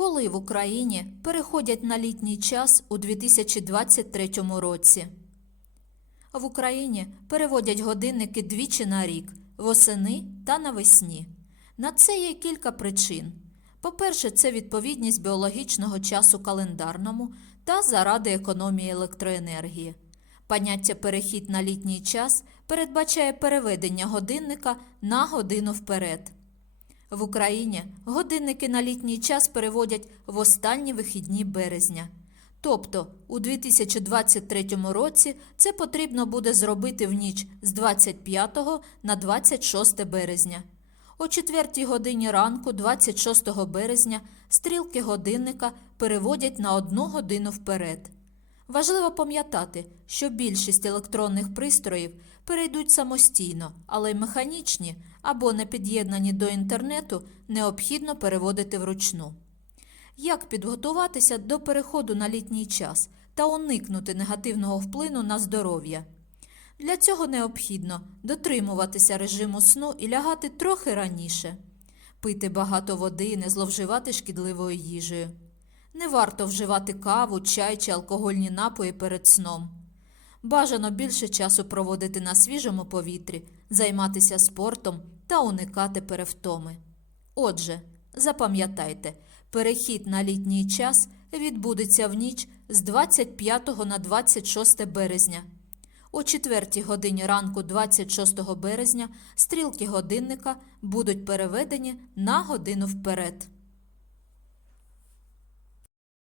Коли в Україні переходять на літній час у 2023 році? В Україні переводять годинники двічі на рік восени та навесні. На це є кілька причин. По-перше, це відповідність біологічного часу календарному та заради економії електроенергії. Поняття перехід на літній час передбачає переведення годинника на годину вперед. В Україні годинники на літній час переводять в останні вихідні березня. Тобто у 2023 році це потрібно буде зробити в ніч з 25 на 26 березня. О 4 годині ранку, 26 березня, стрілки годинника переводять на одну годину вперед. Важливо пам'ятати, що більшість електронних пристроїв перейдуть самостійно, але й механічні або не під'єднані до інтернету необхідно переводити вручну. Як підготуватися до переходу на літній час та уникнути негативного впливу на здоров'я? Для цього необхідно дотримуватися режиму сну і лягати трохи раніше, пити багато води не зловживати шкідливою їжею. Не варто вживати каву, чай чи алкогольні напої перед сном. Бажано більше часу проводити на свіжому повітрі, займатися спортом та уникати перевтоми. Отже, запам'ятайте, перехід на літній час відбудеться в ніч з 25 на 26 березня. О 4 годині ранку 26 березня стрілки годинника будуть переведені на годину вперед.